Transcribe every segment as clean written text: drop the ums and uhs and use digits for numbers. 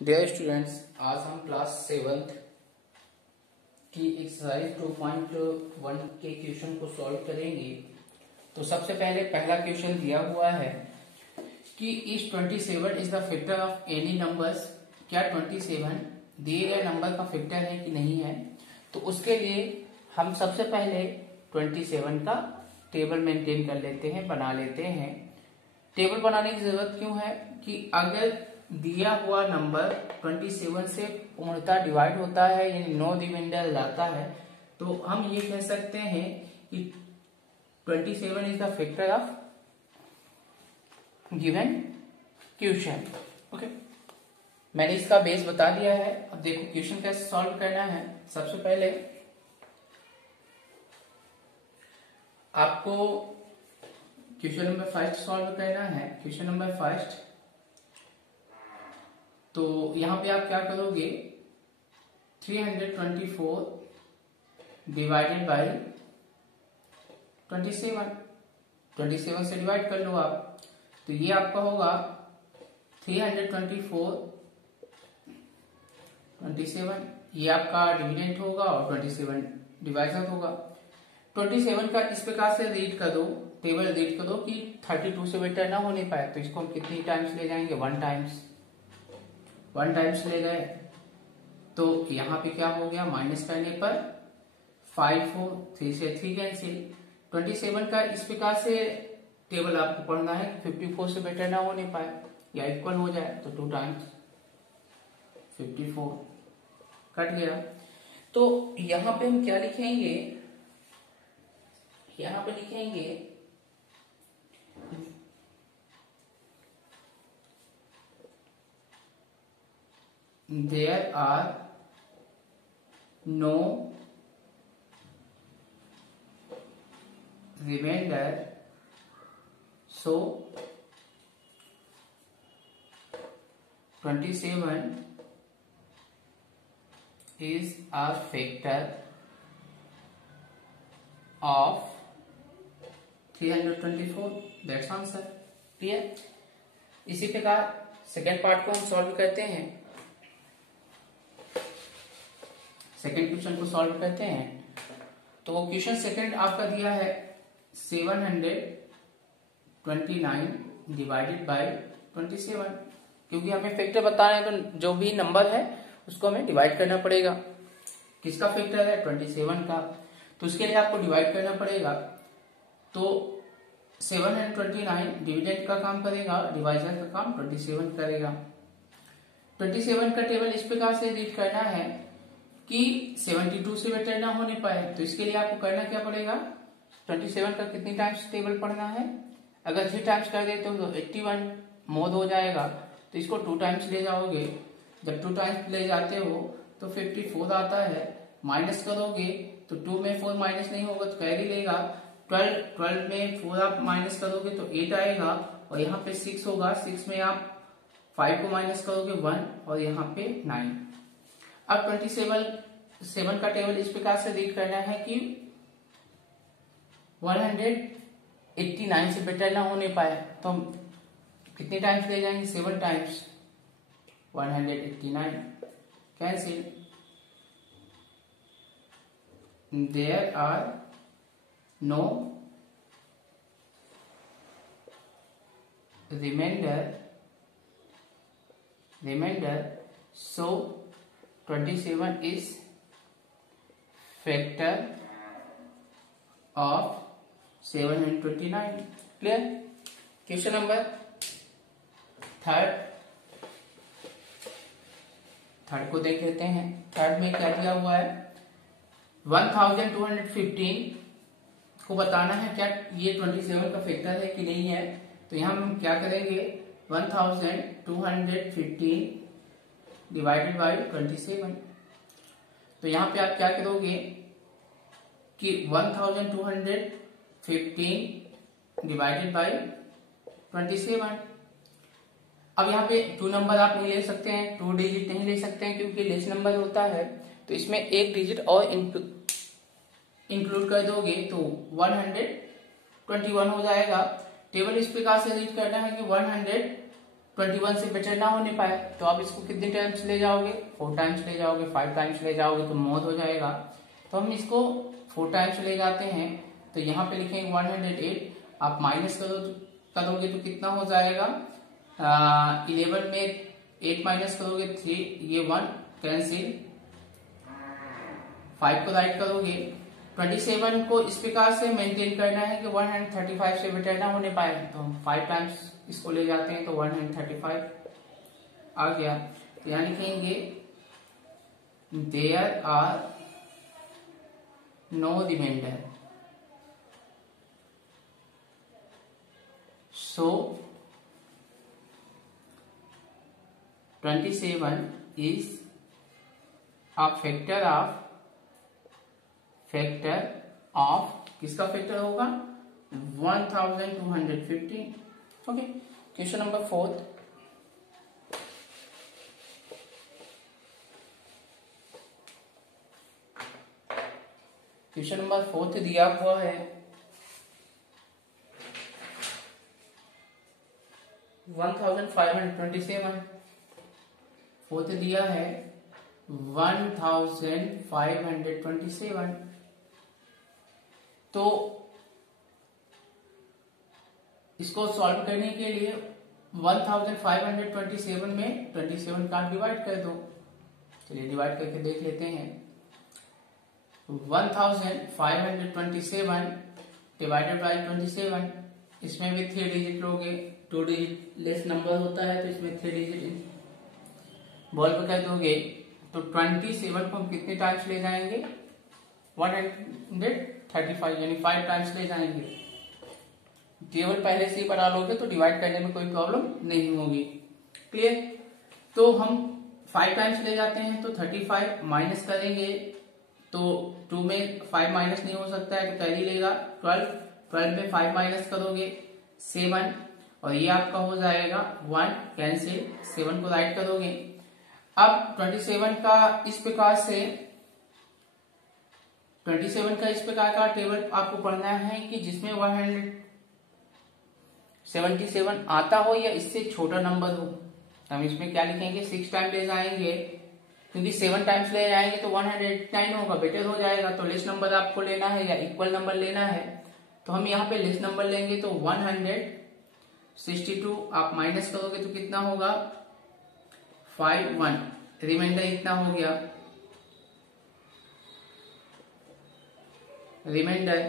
Dear students, आज हम class 7th की एक्सरसाइज 2.1 के क्वेश्चन को सॉल्व करेंगे। तो सबसे पहले पहला क्वेश्चन दिया हुआ है कि इस 27 is the factor of any numbers. क्या 27 दिए गए नंबर का फैक्टर है कि नहीं है। तो उसके लिए हम सबसे पहले 27 का टेबल मेंटेन कर लेते हैं, बना लेते हैं। टेबल बनाने की जरूरत क्यों है कि अगर दिया हुआ नंबर 27 से पूर्णतः डिवाइड होता है यानी 9 रिमाइंडर लाता है तो हम ये कह सकते हैं कि 27 is the factor of given question. Okay, मैंने इसका बेस बता दिया है। अब देखो क्वेश्चन कैसे सॉल्व करना है। सबसे पहले आपको क्वेश्चन नंबर फर्स्ट सॉल्व करना है। क्वेश्चन नंबर फर्स्ट, तो यहां पे आप क्या करोगे, 324 डिवाइडेड बाई 27 से डिवाइड कर लो आप। तो ये आपका होगा 324 27, ये आपका डिविडेंड होगा और 27 डिवाइजर होगा। 27 का इस प्रकार से रीड कर दो, टेबल रीड कर दो कि 32 से बेटर ना होने पाए। तो इसको हम कितनी टाइम्स ले जाएंगे, 1 टाइम्स ले गए। तो यहां पे क्या हो गया, माइनस करने पर 5 हो, 3 से 3 कैंसिल। 27 का इस प्रकार से टेबल आपको पढ़ना है कि 54 से बेटर ना होने पाए या इक्वल हो जाए। तो 2 टाइम्स 54 कट गया। तो यहां पे हम क्या लिखेंगे, यहां पे लिखेंगे there are no remainder, so 27 is a factor of 324। That's answer. Clear. इसी प्रकार सेकेंड पार्ट को हम सॉल्व करते हैं। सेकेंड क्वेश्चन को सॉल्व करते हैं। तो क्वेश्चन सेकेंड आपका दिया है 729 डिवाइडेड बाय 27, क्योंकि हमें फैक्टर बताना है तो जो भी नंबर है उसको हमें डिवाइड करना पड़ेगा। किसका फैक्टर है, 27 का। तो उसके लिए आपको डिवाइड करना पड़ेगा। तो 729 डिविडेंड का काम करेगा, डिवाइजर का काम 27 करेगा। 27 का टेबल इस प्रकार से रीड करना है कि 72 से बेटर ना होने पाए। तो इसके लिए आपको करना क्या पड़ेगा, 27 का कितनी टाइम्स टेबल पढ़ना है। अगर 3 टाइम्स कर देते हो तो 81 मोड हो जाएगा। तो इसको 2 टाइम्स ले जाओगे। जब 2 टाइम्स ले जाते हो तो 54 आता है। माइनस करोगे तो 2 में 4 माइनस नहीं होगा तो कैरी लेगा। 12 में 4 आप माइनस करोगे तो 8 आएगा और यहाँ पे 6 होगा। 6 में आप 5 को माइनस करोगे 1 और यहाँ पे 9। अब 27 का टेबल इस प्रकार से रीड करना है कि 189 से बेटर ना होने पाए। तो हम कितने टाइम्स ले जाएंगे, 7 times 189 cancel. There are no reminder, so 27 is factor of 729। Clear. Question number third को देख लेते हैं। थर्ड में क्या दिया हुआ है, 1215 को बताना है क्या ये 27 का फैक्टर है कि नहीं है। तो यहां हम क्या करेंगे, 1215 डिवाइडेड बाई 27। तो यहां पे आप क्या करोगे कि 1215 डिवाइडेड बाई 27। अब यहाँ पे 2 नंबर आप नहीं ले सकते हैं, 2 डिजिट नहीं ले सकते हैं क्योंकि लेस नंबर होता है। तो इसमें एक डिजिट और इंक्लूड कर दोगे तो 121 हो जाएगा। टेबल इस प्रकार से रीड करना है कि 21 से बेटर ना होने पाए तो आप इसको कितने टाइम्स ले जाओगे, 4 टाइम्स ले जाओगे, 5 टाइम्स ले जाओगे तो मौत हो जाएगा। तो हम इसको 4 टाइम्स ले जाते हैं, तो यहाँ पे लिखेंगे 108। आप माइनस करोगे तो कितना हो जाएगा, 11 में 8 माइनस करोगे 3, ये 1 कैंसिल, 5 को राइट करोगे। 27 को इस प्रकार से मेंटेन करना है कि 135 से बेटर ना होने पाए, तो हम 5 टाइम्स इसको ले जाते हैं तो 135 आ गया। तो यहाँ लिखेंगे there are no reminder, so 27 is a factor of किसका फैक्टर होगा, 1215। Okay, question number 4। Question number 4 दिया हुआ है 1527, 4 दिया है 1527। तो इसको सॉल्व करने के लिए 1527 में 27 का डिवाइड कर दो। चलिए डिवाइड करके देख लेते हैं। 1527 डिवाइडेड बाय 27, इसमें भी 3 डिजिट लोगे, 2 डिजिट लेस नंबर होता है तो इसमें 3 डिजिट बॉल पर कर दोगे तो 27 को हम कितने टाइम्स ले जाएंगे, 135 यानी 5 टाइम्स ले जाएंगे। टेबल पहले से ही बना लोगे तो डिवाइड करने में कोई प्रॉब्लम नहीं होगी। क्लियर? तो हम 5 टाइम्स ले जाते हैं तो 35 माइनस करेंगे तो 2 में 5 माइनस नहीं हो सकता है तो कैरी लेगा 12 में 5 माइनस करोगे 7 और ये आपका हो जाएगा 1 कैंसिल, 7 को राइट करोगे। अब 27 का इस प्रकार का टेबल आपको पढ़ना है कि जिसमें 177 आता हो या इससे छोटा नंबर हो। हम इसमें क्या लिखेंगे, 6 टाइम ले जाएंगे क्योंकि 7 टाइम्स ले जाएंगे तो 189 होगा, बेटर हो जाएगा। तो लेस नंबर आपको लेना है या इक्वल नंबर लेना है, तो हम यहाँ पे लेस नंबर लेंगे तो 162 आप माइनस करोगे तो कितना होगा 51, रिमाइंडर इतना हो गया। रिमाइंडर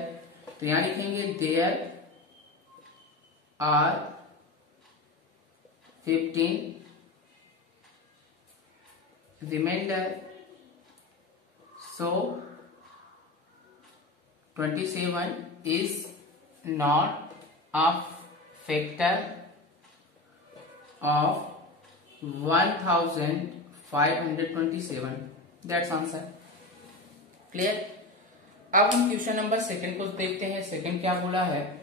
तो यहां लिखेंगे there are 15 reminder, so 27 is not a factor of 1527. That's answer. Clear? अब हम क्वेश्चन नंबर 2 को देखते हैं। सेकंड क्या बोला है,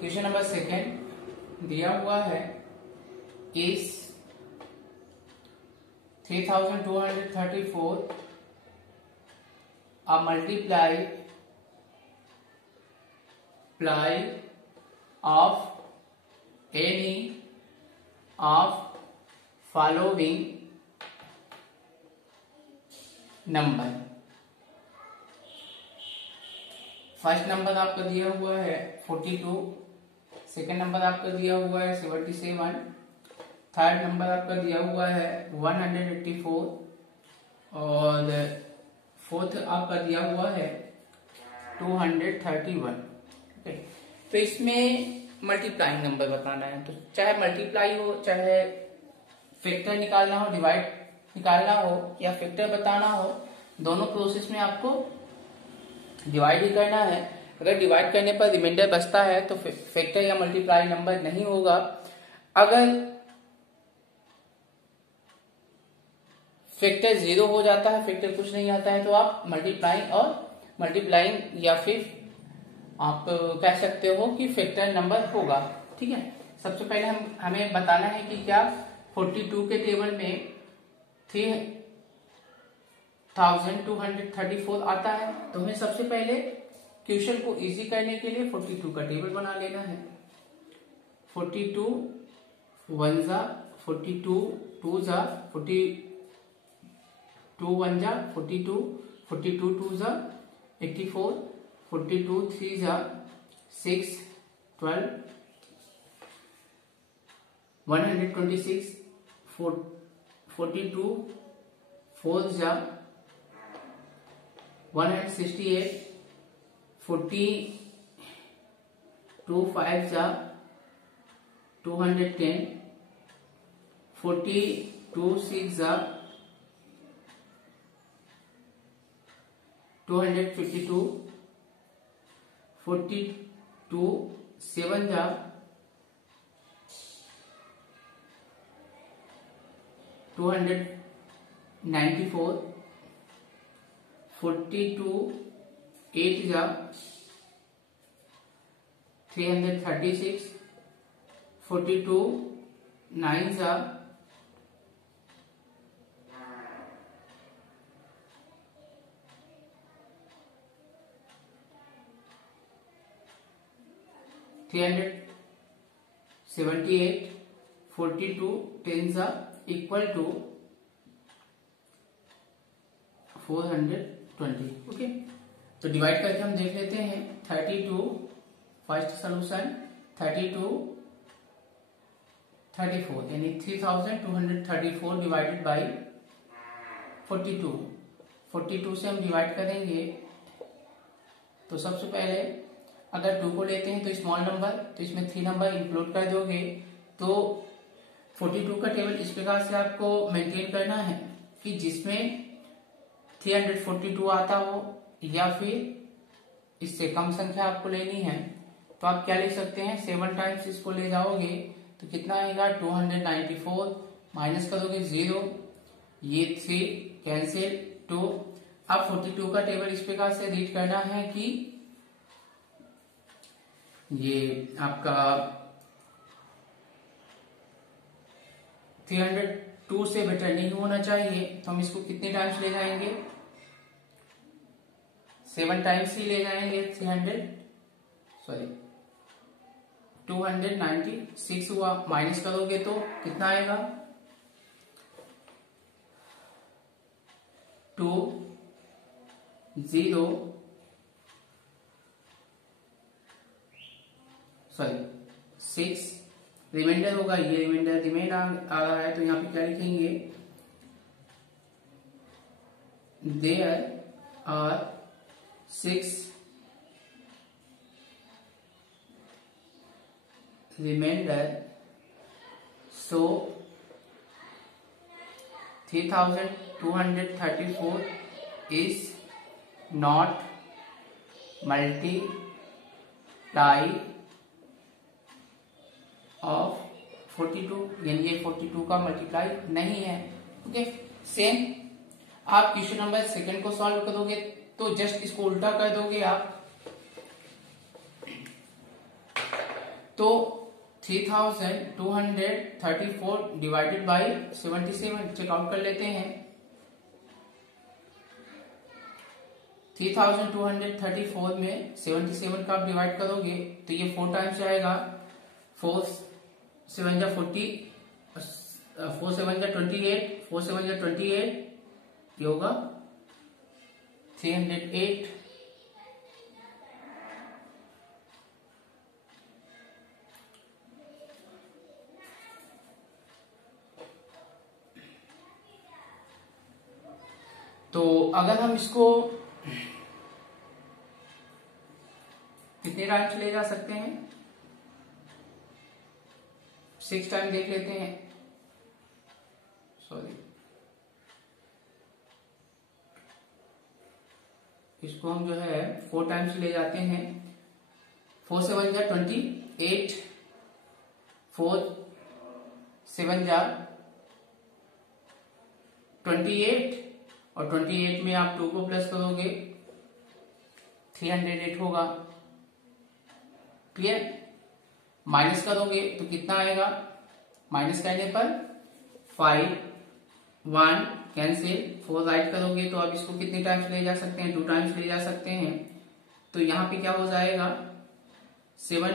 क्वेश्चन नंबर 2 दिया हुआ है इस 3234 a multiply of any of following number। First number आपका दिया हुआ है 42, सेकंड नंबर आपका दिया हुआ है 77, थर्ड नंबर आपका दिया हुआ है 184 और फोर्थ आपका दिया हुआ है 231। ओके, तो इसमें मल्टीप्लाइंग नंबर बताना है। तो चाहे मल्टीप्लाई हो, चाहे फैक्टर निकालना हो, डिवाइड निकालना हो या फैक्टर बताना हो, दोनों प्रोसेस में आपको डिवाइड ही करना है। अगर डिवाइड करने पर रिमाइंडर बचता है तो फैक्टर या मल्टीप्लाई नंबर नहीं होगा। अगर फैक्टर 0 हो जाता है, फैक्टर कुछ नहीं आता है, तो आप मल्टीप्लाइंग या फिर आप कह सकते हो कि फैक्टर नंबर होगा। ठीक है, सबसे पहले हमें बताना है कि क्या 42 के टेबल में 3234 आता है। तो हमें सबसे पहले क्वेश्चन को इजी करने के लिए 42 का टेबल बना लेना है। 42 1 जा 42 2 जा 42 1 जा 42 42 2 जा 84 42 3 जा 6 12 126 42 4 जा 168 42 5 जा 210 42 6 जा 252 42 7 जा 294 42 8 जा 336 42 9 जा 378 42 10 जा इक्वल टू 420। ओके, तो डिवाइड करके हम देख लेते हैं। 32 फर्स्ट सोल्यूशन 32 34 यानी 3234 डिवाइडेड बाई 42। 42 से हम डिवाइड करेंगे तो सबसे पहले अगर 2 को लेते हैं तो स्मॉल नंबर, तो इसमें 3 नंबर इंक्लूड कर दोगे तो 42 का टेबल इस प्रकार से आपको मेंटेन करना है कि जिसमें 342 आता हो या फिर इससे कम संख्या आपको लेनी है। तो आप क्या ले सकते हैं, 7 टाइम्स इसको ले जाओगे तो कितना आएगा 294 माइनस करोगे 0, ये 3 कैंसिल 2। अब 42 का टेबल इस प्रकार से रीड करना है कि ये आपका 302 से बेटर नहीं होना चाहिए, तो हम इसको कितने टाइम्स ले जाएंगे, 7 टाइम्स ही ले जाएंगे। 296 हुआ, माइनस करोगे तो कितना आएगा 2 0 6 रिमाइंडर होगा, ये रिमाइंडर रिमेन आ रहा है तो यहाँ पे क्या लिखेंगे, there are 6 remainder, so 3234 is not multiply of 42, यानी ये 42 का मल्टीप्लाई नहीं है। ओके, सेम आप क्वेश्चन नंबर सेकंड को सॉल्व करोगे तो जस्ट इसको उल्टा कर दोगे आप, तो 3234 डिवाइडेड बाई 77 चेकआउट कर लेते हैं। 3234 में 77 का आप डिवाइड करोगे तो ये 4 टाइम्स आएगा, 4 7 जा 40, 4 7 जा 28, 4 7 जा 28, ये होगा 308। तो अगर हम इसको कितने टाइम्स ले जा सकते हैं, 6 टाइम देख लेते हैं, इसको हम जो है 4 टाइम्स ले जाते हैं। 4 7 जा 28, 4 7 जा 28 और 28 में आप 2 को प्लस करोगे 308 होगा। क्लियर। माइनस करोगे तो कितना आएगा, माइनस करने पर 5 1 कैंसिल, 4 राइट करोगे तो अब इसको कितने टाइम्स ले जा सकते हैं, 2 टाइम्स ले जा सकते हैं। तो यहाँ पे क्या हो जाएगा 7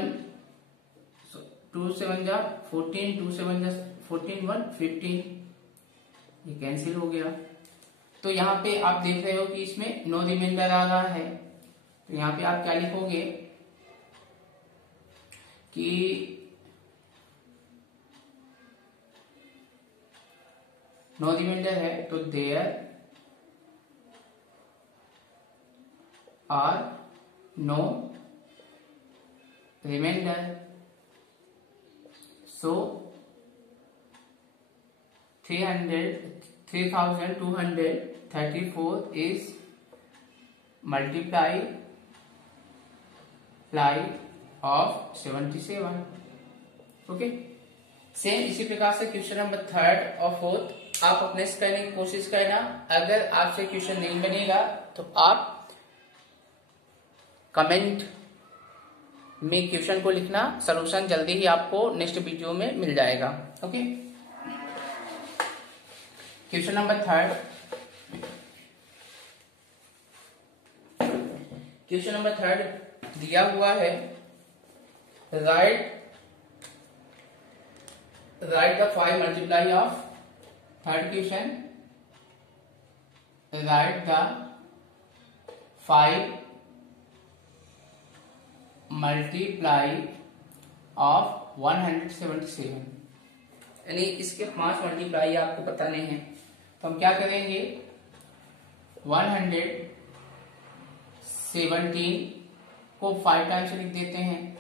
2 7 जा 14, 2 7 जा 14 1 15, ये कैंसिल हो गया। तो यहाँ पे आप देख रहे हो कि इसमें नो रिमाइंडर आ रहा है। तो यहाँ पे आप क्या लिखोगे कि नो रिमाइंडर है तो there are no reminder, so 3234 is multiply of 77। Okay, same इसी प्रकार से क्वेश्चन नंबर 3 और 4 आप अपने से करने की कोशिश करना। अगर आपसे क्वेश्चन नहीं बनेगा तो आप कमेंट में क्वेश्चन को लिखना, सलूशन जल्दी ही आपको नेक्स्ट वीडियो में मिल जाएगा। Okay, question number 3, question number 3 दिया हुआ है write the 5 multiply of, third question right the 5 multiply of 177, यानी इसके 5 मल्टीप्लाई आपको बताने हैं। तो हम क्या करेंगे 117 को 5 टाइम्स लिख देते हैं,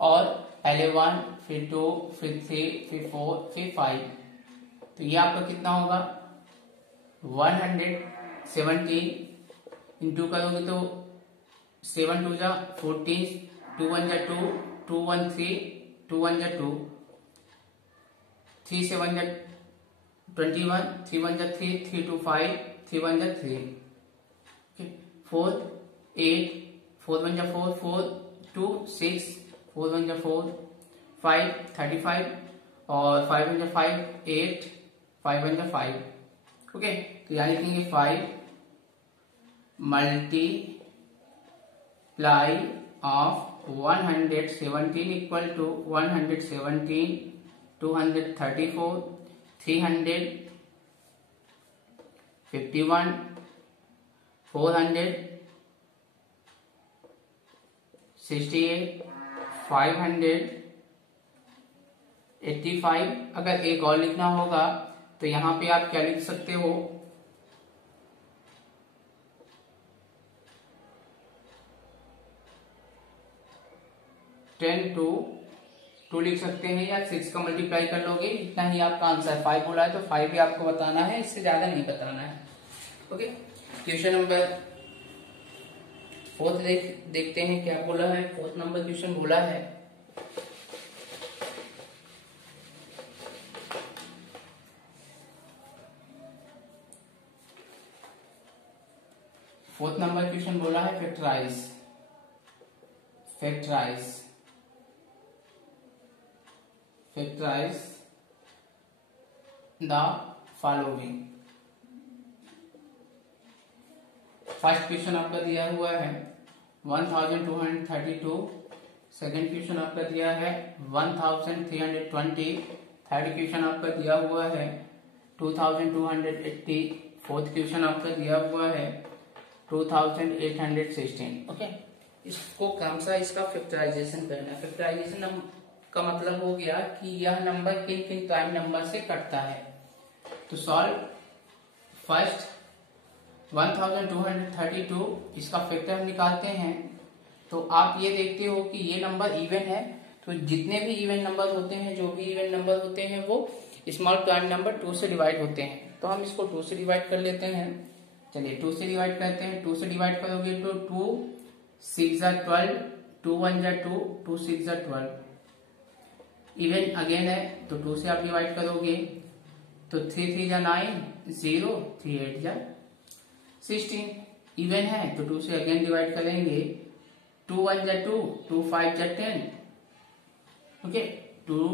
और पहले 1 फिर 2 फिर 3 फिर 4 फिर 5। तो ये आपका कितना होगा 117 इंटू करोगे तो 7 2 जा 14, 2 1 जा 2, 2 1 3, 2 1 जा 2, 3 7 जा 21, 3 1 जा 3, 3 2 5, 3 1 जा 3, 4 8, 4 1 जा 4, 4 2 6, 4 1 जा 4, 5 35, और 5 1 जा 5 8, 5 1 जा 5। ओके, तो यहाँ लिखेंगे 5 मल्टीप्लाई ऑफ 117 इक्वल टू 117 234 351 468 585। अगर एक और लिखना होगा तो यहाँ पे आप क्या लिख सकते हो 10 to 2 लिख सकते हैं, या 6 का मल्टीप्लाई कर लोगे, इतना ही आपका आंसर। 5 बोला है तो 5 ही आपको बताना है, इससे ज्यादा नहीं बताना है। ओके, क्वेश्चन नंबर 4 देखते हैं क्या बोला है। 4 नंबर क्वेश्चन बोला है factorize the following. First question आपका दिया हुआ है 1232, सेकंड क्वेश्चन आपका दिया है 1320, थर्ड क्वेश्चन आपका दिया हुआ है 2280, फोर्थ क्वेश्चन आपका दिया हुआ है 2816। ओके, इसको क्रमशः इसका फैक्टराइजेशन करना है। फैक्टराइजेशन का मतलब हो गया कि यह नंबर किन किन प्राइम नंबर से कटता है। तो सॉल्व फर्स्ट 1232, इसका फैक्टर हम निकालते हैं। तो आप ये देखते हो कि ये नंबर इवन है, तो जितने भी इवन नंबर होते हैं, जो भी इवन नंबर होते हैं, वो स्मॉल प्राइम नंबर 2 से डिवाइड होते हैं। तो हम इसको 2 से डिवाइड कर लेते हैं। चलिए 2 से डिवाइड करते हैं। 2 से डिवाइड करोगे तो 2 6 जा 12, 2 1 जा 2, 2 6 जा 12। इवन अगेन है तो 2 से आप डिवाइड करोगे तो 3 3 जा 9, 0 3 8 जा 16। इवन है तो 2 से अगेन डिवाइड करेंगे, 2 1 जा 2, 2 5 जा 10, ओके, 2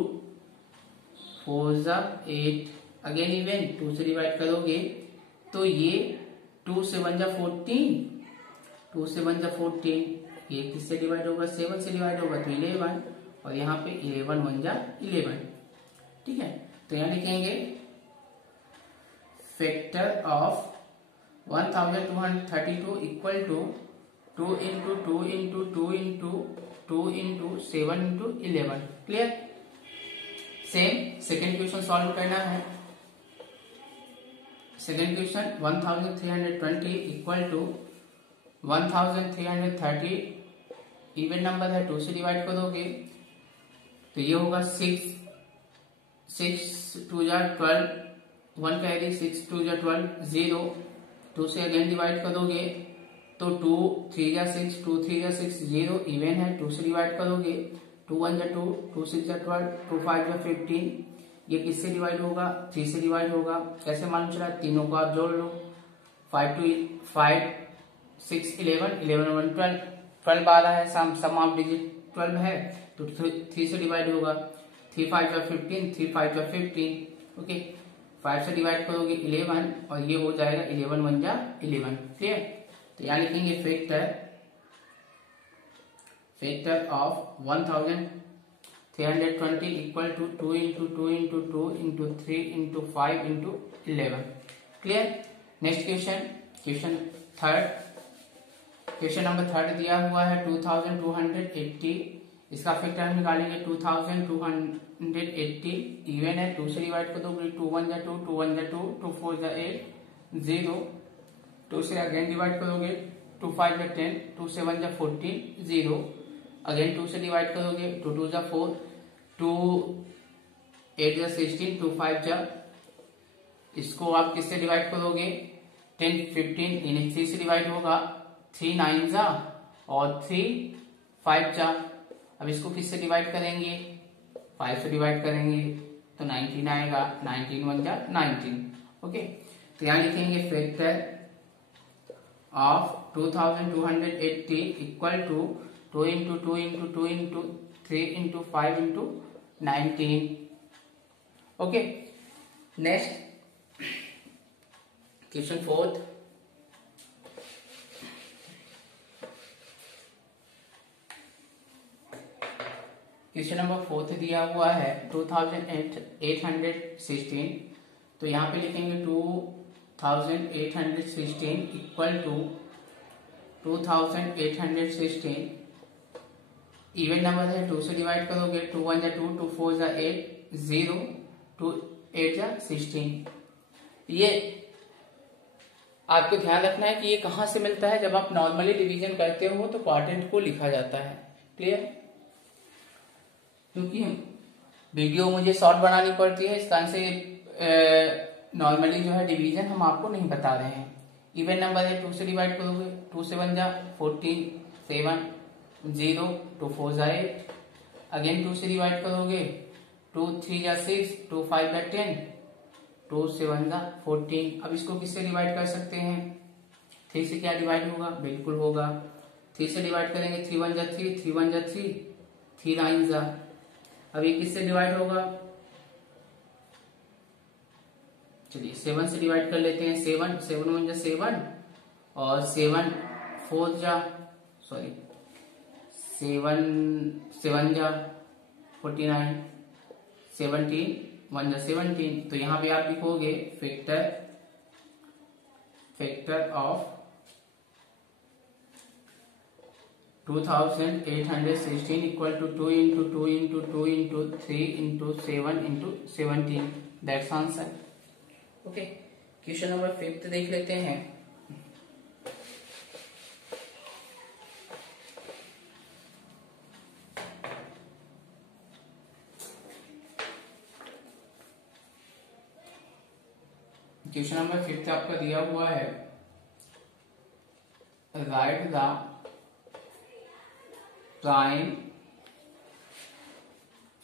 4 जा 8, अगेन इवन 2 से डिवाइड करोगे तो ये 2 से 1 जा 14, 2 से 1 जा 14, ये किससे डिवाइड होगा, 7 से डिवाइड होगा तो 11, और यहाँ पे 11 1 जा 11, ठीक है। तो यहाँ लिखेंगे factor of 1232 equal to 2 into 2 into 2 into 2 into 7 into 11। Clear. Same second question solve करना है। Second question 1320 equal to 1330, even number है 2 से डिवाइड करोगे तो ये होगा 6 2 जा 12, 1 कैरी, 6 2 जा 12, 0, 2 से अगेन डिवाइड करोगे तो 2 3 जा 6, 2 3 जा 6, 0, इवन है 2 से डिवाइड करोगे, 2 1 जा 2, 2 6 जा 12, 2 5 जा 15, ये किससे डिवाइड होगा, 3 से डिवाइड होगा। कैसे मालूम चला, तीनों को आप जोड़ लो, 5 2 5 6 11, 11 1 12, 12 आ रहा है, सम ऑफ डिजिट 12 है तो 3 से डिवाइड होगा, 3 5 जा 15, 3 5 जा 15, ओके, 5 से डिवाइड करोगे 11 और ये हो जाएगा 11 1 जा 11। क्लियर। तो यहाँ लिखेंगे factor of 1320 equal to 2 into 2 into 2 into 3 into 5 into 11। Clear. Next question question number third दिया हुआ है 2280, इसका फैक्टर हम निकालेंगे 2280, इवन है 2 से डिवाइड कर दोगे, 2 1 जा 2, 2 1 जा 2, 2 4 जा 8, 0, 2 से अगेन डिवाइड करोगे, 2 5 जा 10, 2 7 जा 14, 0, अगेन 2 से डिवाइड करोगे, 2 2 जा 4, 2 8 जा 16, 2 5 जा, इसको आप किससे डिवाइड करोगे, 10 15, यानी 3 से डिवाइड होगा, 3 9 जा और 3 5 जा। अब इसको किससे डिवाइड करेंगे, 5 से डिवाइड करेंगे तो 19 आएगा, 19 1 जा 19, ओके। तो यहाँ लिखेंगे factor of 2280 equal to 2 into 2 into 2 into 3 into 5 into 19, okay. Next question fourth, question number fourth दिया हुआ है 2816, तो यहाँ पे लिखेंगे 2816 इक्वल टू 2816, इवन नंबर है 2 से डिवाइड करोगे, 2 1 जा 2, 2 4 जा 8, 0, 2 8 जा 16। ये आपको ध्यान रखना है कि ये कहां से मिलता है, जब आप नॉर्मली डिवीजन करते हो तो क्वाड्रेंट को लिखा जाता है। क्लियर। क्योंकि वीडियो मुझे शॉर्ट बनानी पड़ती है, इस कारण से नॉर्मली जो है डिवीजन हम आपको नहीं बता रहे हैं। इवन नंबर है 2 से डिवाइड करोगे, 2 से 1 जा 14, 7, 0, 2 4 जा 8, अगेन 2 से डिवाइड करोगे, 2 3 जा 6, 2 5 जा 10, 2 से 1 जा 14। अब इसको किससे डिवाइड कर सकते हैं, 3 से क्या डिवाइड होगा, बिल्कुल होगा, 3 से डिवाइड करेंगे, 3 1 जा 3, 3 1 जा 3, 3 9 जा। अब ये किससे डिवाइड होगा, चलिए 7 से डिवाइड कर लेते हैं, 7 7 1 जा 7 और 7 4 जा 7 7 जा 49, 17 1 जा 17। तो यहाँ पे आप लिखोगे factor of 2816 equal to 2 into 2 into 2 into 3 into 7 into 17, that's answer. Okay. Question number 5 देख लेते हैं। क्वेश्चन नंबर 5 आपका दिया हुआ है, write the prime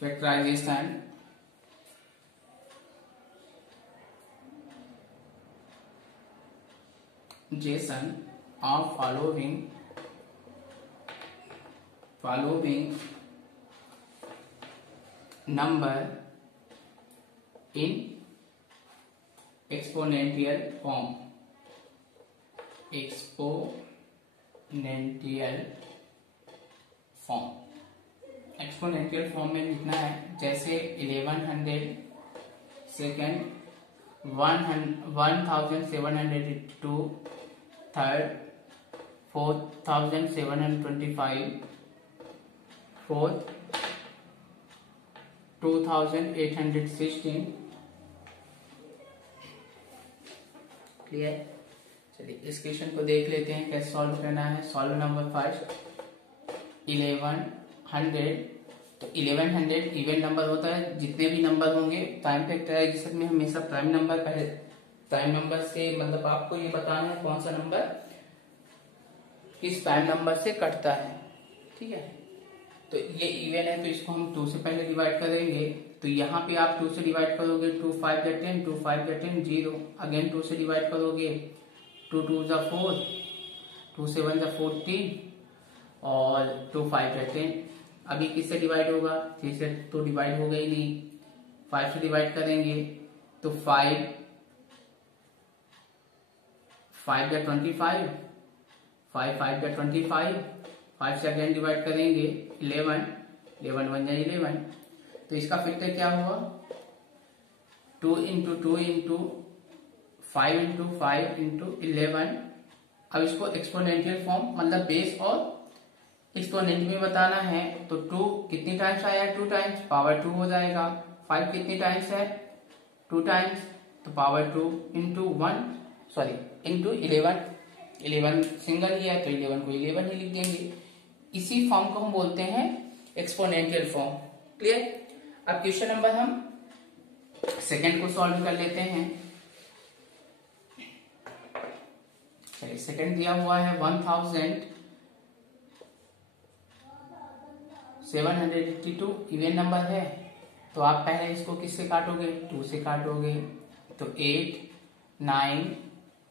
factorization of following number in exponential form exponential form में लिखना है। जैसे 1100 सेकेंड, 1782 थर्ड, 4725 फोर्थ, 2816। क्लियर? चलिए इस क्वेश्चन को देख लेते हैं कैसे सॉल्व करना है। Solve number first 1100। तो 1100 इवन नंबर होता है, जितने भी नंबर होंगे प्राइम फैक्टराइजेशन में हमेशा प्राइम नंबर का है। प्राइम नंबर से मतलब आपको ये बताना है कौन सा नंबर किस प्राइम नंबर से कटता है। ठीक है, तो ये इवन है तो इसको हम 2 से पहले डिवाइड करेंगे। तो यहाँ पे आप 2 से डिवाइड करोगे 2 5 जा 10, 2 5 जा 10 0। अगेन 2 से डिवाइड करोगे 2 2 जा 4, 2 7 जा 14 और 2 5 जा 10। अभी किससे डिवाइड होगा? 3 से तो डिवाइड होगा ही नहीं। 5 से डिवाइड करेंगे तो 5 5 जा 25, 5 5 जा 25। 5 से अगेन डिवाइड करेंगे 11, 11 1 जा 11। तो इसका फैक्टर क्या हुआ? 2 इंटू 2 इंटू 5 इंटू 5 इंटू 11। अब इसको एक्सपोनेंशियल फॉर्म मतलब बेस और एक्सपोनेंट में बताना है। तो 2 कितनी टाइम्स आया? 2 टाइम्स, पावर 2 हो जाएगा। 5 कितनी टाइम्स है? 2 टाइम्स, तो पावर 2 इंटू 11। 11 सिंगल ही है तो 11 को 11 ही लिख देंगे। इसी फॉर्म को हम बोलते हैं एक्सपोनेंशियल फॉर्म। क्लियर? अब क्वेश्चन नंबर हम सेकंड को सॉल्व कर लेते हैं। चलिए सेकंड दिया हुआ है 1782 इवन नंबर है। तो आप पहले इसको किससे काटोगे? 2 से काटोगे। तो 8 9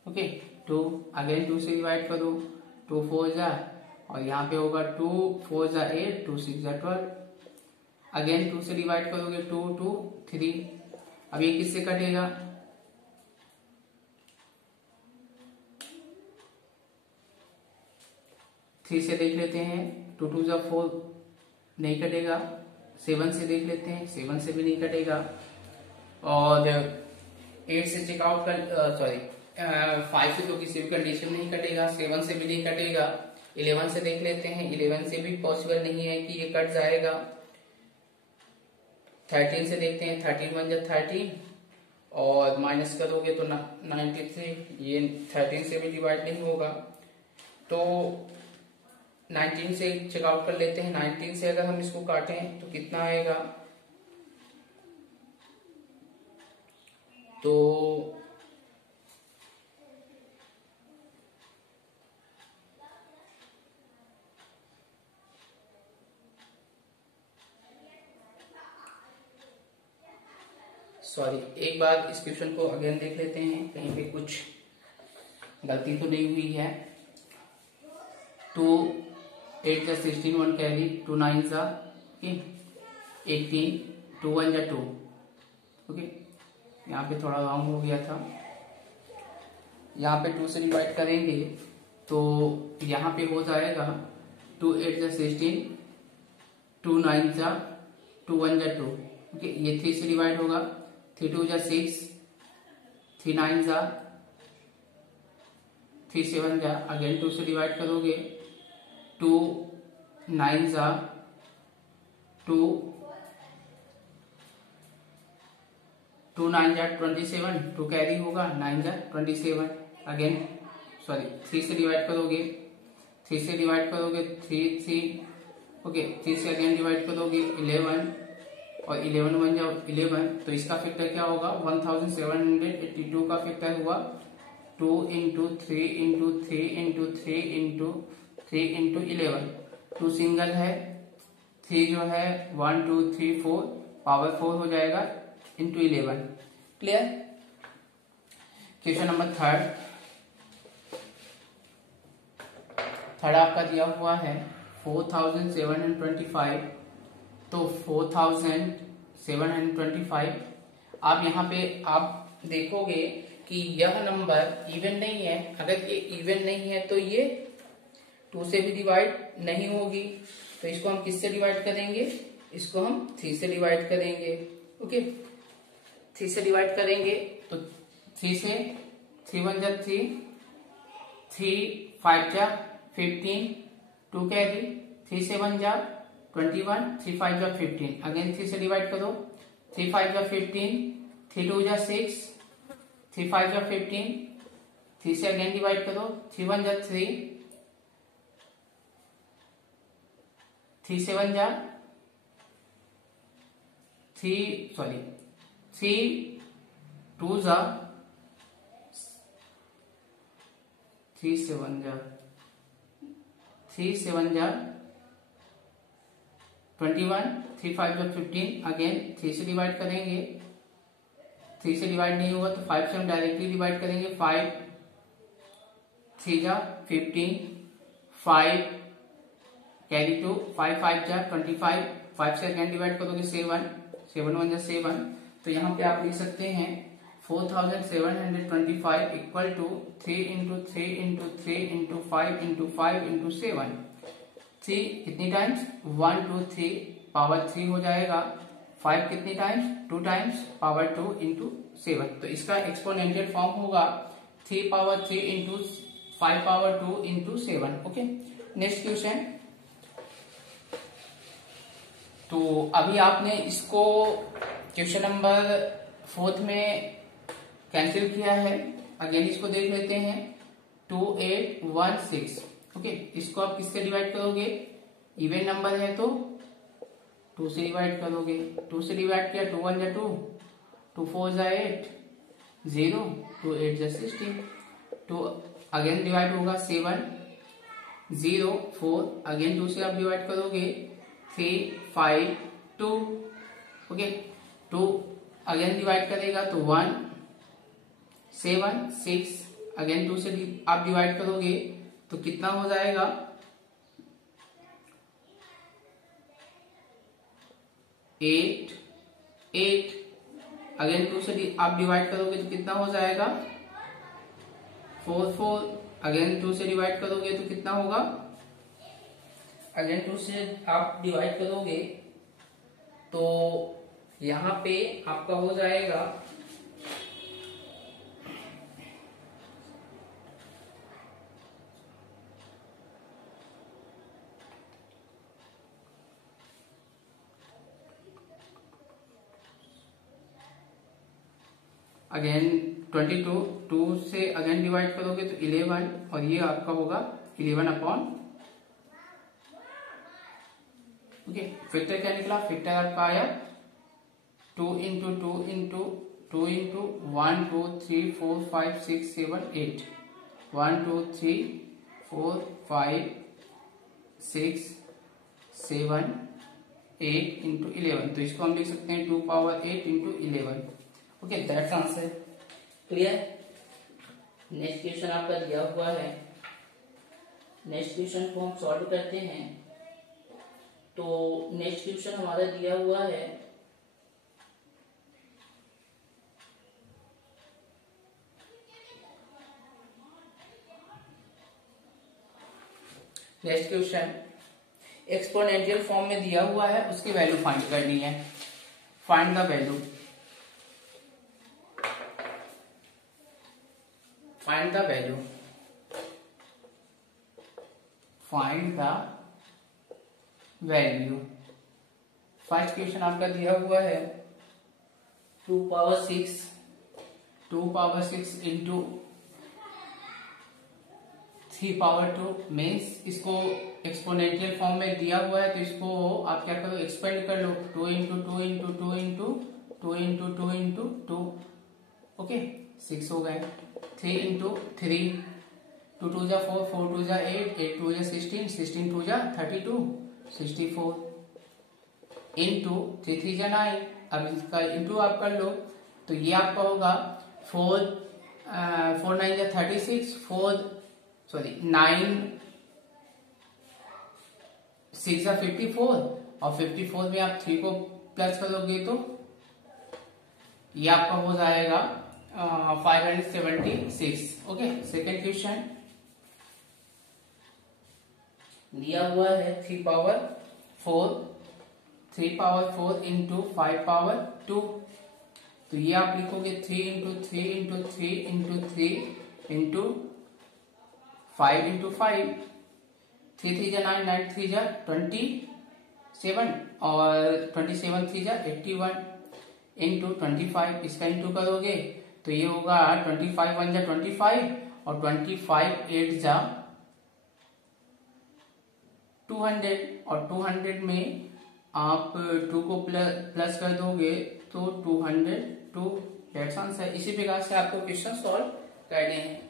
ओके 2 अगेन 2 से डिवाइड करो। 2 4 जा और यहाँ पे होगा 2 4 जा 8, 2 6 जा 12। अगेन 2 से डिवाइड करोगे 2 2 3। अब ये किससे कटेगा? 3 से देख लेते हैं। 2 2 जा 4 नहीं कटेगा। 7 से देख लेते हैं, 7 से भी नहीं कटेगा। और 8 से चेकआउट कर 5 से तो किसी भी कंडीशन में नहीं कटेगा। 7 से भी नहीं कटेगा। 11 से देख लेते हैं, 11 से भी पॉसिबल नहीं है कि ये कट जाएगा। 13 से देखते हैं, 13 1 जा 13 और माइनस करोगे तो 93। ये 13 से भी डिवाइड नहीं होगा। तो 19 से चेकआउट कर लेते हैं। 19 से अगर हम इसको काटें तो कितना आएगा? तो एक बार इस क्वेश्चन को अगेन देख लेते हैं, कहीं पे कुछ गलती तो नहीं हुई है। 2 8 जा 16 1 कैरी, 2 9 जा 18, 2 1 जा 2 ओके। यहाँ पे थोड़ा रॉन्ग हो गया था। यहाँ पे 2 से डिवाइड करेंगे तो यहाँ पे हो जाएगा 2 8 जा 16, 2 9 जा 2 1 जा 2 ओके। ये 3 से डिवाइड होगा। 3 2 जा 6, 3 9 जा 3 7 जा अगेन 2 से डिवाइड करोगे। 2 9 जा 2, 2 9 जा 27, 2 कैरी होगा, 9 जा 27 अगेन 3 से डिवाइड करोगे। 3 से डिवाइड करोगे 3 3 ओके। 3 से अगेन डिवाइड करोगे 11 और 11 1 जा 11। तो इसका फैक्टर क्या होगा? 1782 का फैक्टर हुआ 2 into 3 into 3 into 3 into 3 into 11। 2 single है, 3 जो है 1 2 3 4 पावर 4 हो जाएगा into 11। Clear? Question number third third आपका दिया हुआ है 4725, तो 4725 आप यहाँ पे आप देखोगे कि यह नंबर इवन नहीं है। अगर ये इवन नहीं है तो ये 2 से भी डिवाइड नहीं होगी, तो इसको हम किससे डिवाइड करेंगे, इसको हम 3 से डिवाइड करेंगे। ओके, 3 से डिवाइड करेंगे तो 3 से 3 1 जा 3, 3 5 जा 15, 2 कैरी, 3 7 जा 21, 3 5 जा 15, अगेन 3 से डिवाइड करो, 3 5 जा 15, 3 2 जा 6, 3 5 जा 15, 3 से अगेन डिवाइड करो, 3 1 जा 3, 3 7 जा 3 2 जा 3 7 जा 21, 3 5 जा 15, अगेन 3 से डिवाइड करेंगे, 3 से डिवाइड नहीं होगा तो 5 से हम डायरेक्टली डिवाइड करेंगे, 5 3 जा 15, 5 कैरी 2, 5 5 जा 25, 5 से अगेन डिवाइड करोगे 7 7 1 जा 7, तो यहाँ पे आप लिख सकते हैं 4725 equal to 3 into 3 into 3 into 5 into 5 into 7, 3 कितनी टाइम्स 1 2 3 पावर 3 हो जाएगा, 5 कितनी टाइम्स 2 टाइम्स पावर 2 इंटू 7, तो इसका एक्सपोनेंशियल फॉर्म होगा 3 power 3 into 5 power 2 into 7। Okay, next question. तो अभी आपने इसको क्वेश्चन नंबर 4 में कैंसिल किया है, अगेन इसको देख लेते हैं 2816। ओके, इसको आप किससे डिवाइड करोगे, इवन नंबर है तो 2 से डिवाइड करोगे, 2 से डिवाइड किया 2 1 जा 2, 2 4 जा 8, 0 2 8 जा 16, तो अगेन डिवाइड होगा 7 0 4, अगेन 2 से आप डिवाइड करोगे 3 5 2। ओके, 2 अगेन डिवाइड करेगा तो 1 7 6, अगेन 2 से आप डिवाइड करोगे तो कितना हो जाएगा 8 8, अगेन 2 से आप डिवाइड करोगे तो कितना हो जाएगा 4 4, अगेन 2 से डिवाइड करोगे तो कितना होगा, अगेन 2 से आप डिवाइड करोगे तो यहां पे आपका हो जाएगा अगेन 22, 2 से अगेन डिवाइड करोगे तो 11, और ये आपका होगा 11 अपॉन। ओके, फैक्टर क्या निकला, फैक्टर आपका आया 2 इंटू 2 इंटू 2 इंटू 1 2 3 4 5 6 7 8, 1 2 3 4 5 6 7 8 इंटू 11, तो इसको हम लिख सकते हैं 2 power 8 into 11। Okay, that's answer. Clear. Next question आपका दिया हुआ है, नेक्स्ट क्वेश्चन को हम सॉल्व करते हैं। तो नेक्स्ट क्वेश्चन हमारा दिया हुआ है नेक्स्ट क्वेश्चन एक्सपोनेंशियल फॉर्म में दिया हुआ है, उसकी वैल्यू फाइंड करनी है। Find the value, find the value, find the value. First question आपका दिया हुआ है 2 पावर 6 इंटू 3 पावर 2 मीन्स इसको एक्सपोनेंशियल फॉर्म में दिया हुआ है, तो इसको आप क्या करो, एक्सपेंड कर लो 2 into 2 into 2 into 2 into 2 into 2। Okay, 6 हो गए। 3 इंटू 3, 2 2 जा 4, 4 2 जा 8, 8 2 जा 16, 16 2 जा 32, 64 इंटू 3 3 जा 9। अब इसका इंटू आप कर लो तो ये आपका होगा 4 9 जा 36, 9 6 जा 54 और 54 में आप 3 को प्लस करोगे तो ये आपका हो जाएगा 576। ओके, सेकेंड क्वेश्चन दिया हुआ है 3 पावर 4 इंटू 5 पावर 2। तो ये आप लिखोगे 3 into 3 into 3 into 3 into 5 into 5। 3 3 जा 9, 9 3 जा 27 और 27 3 जा 81 इंटू 25। इसका इंटू करोगे तो ये होगा 25 1 जा 25 और 25 8 जा 200 और 200 में आप 2 को प्लस कर दोगे तो 202 डेट्स आंसर। इसी प्रकार से आपको क्वेश्चन सॉल्व करने हैं।